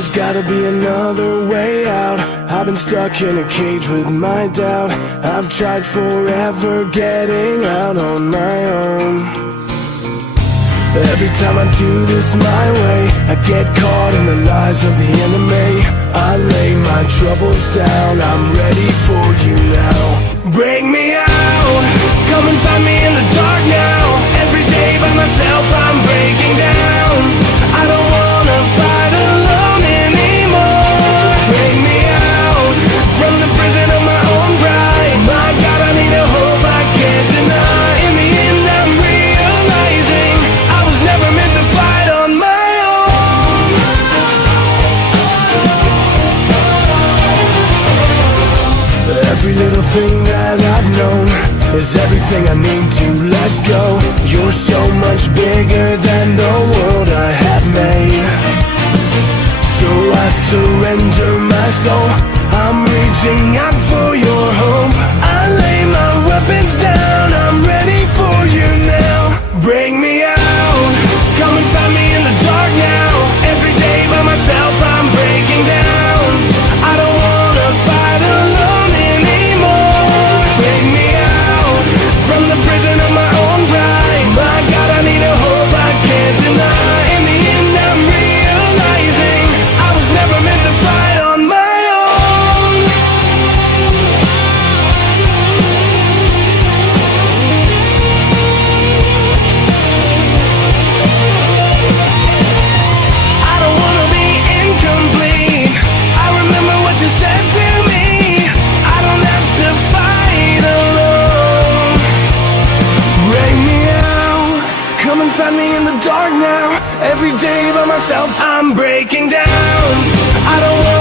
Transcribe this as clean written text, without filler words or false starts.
There's gotta be another way out. I've been stuck in a cage with my doubt. I've tried forever getting out on my own. Every time I do this my way, I get caught in the lies of the enemy. I lay my troubles down, I'm ready for you now. Bring me out, come and find me in the dark now. Every day by myself I'm breaking down. I don't wanna fight alone anymore. Bring me out, from the prison of my own pride. My God, I need a hope I can't deny. In the end I'm realizing I was never meant to fight on my own. Every little thing that I've known is everything I need to let go. You're so much bigger than the world I have made. So I surrender my soul, I'm reaching out for your hope. I lay my weapons down, I'm ready for you now. Bring me out, come and find me in the dark now. Every day by myself I'm breaking down. I don't wanna fight alone anymore. Bring me out, from the prison of my own pride. My God, I need a hope I can't deny. In the end I'm realizing I was never meant to fight on my own. I don't wanna be incomplete. I remember what you said to me. I don't have to fight alone. Bring me out, come and find me in the dark now. Every day by myself I'm breaking down. I don't want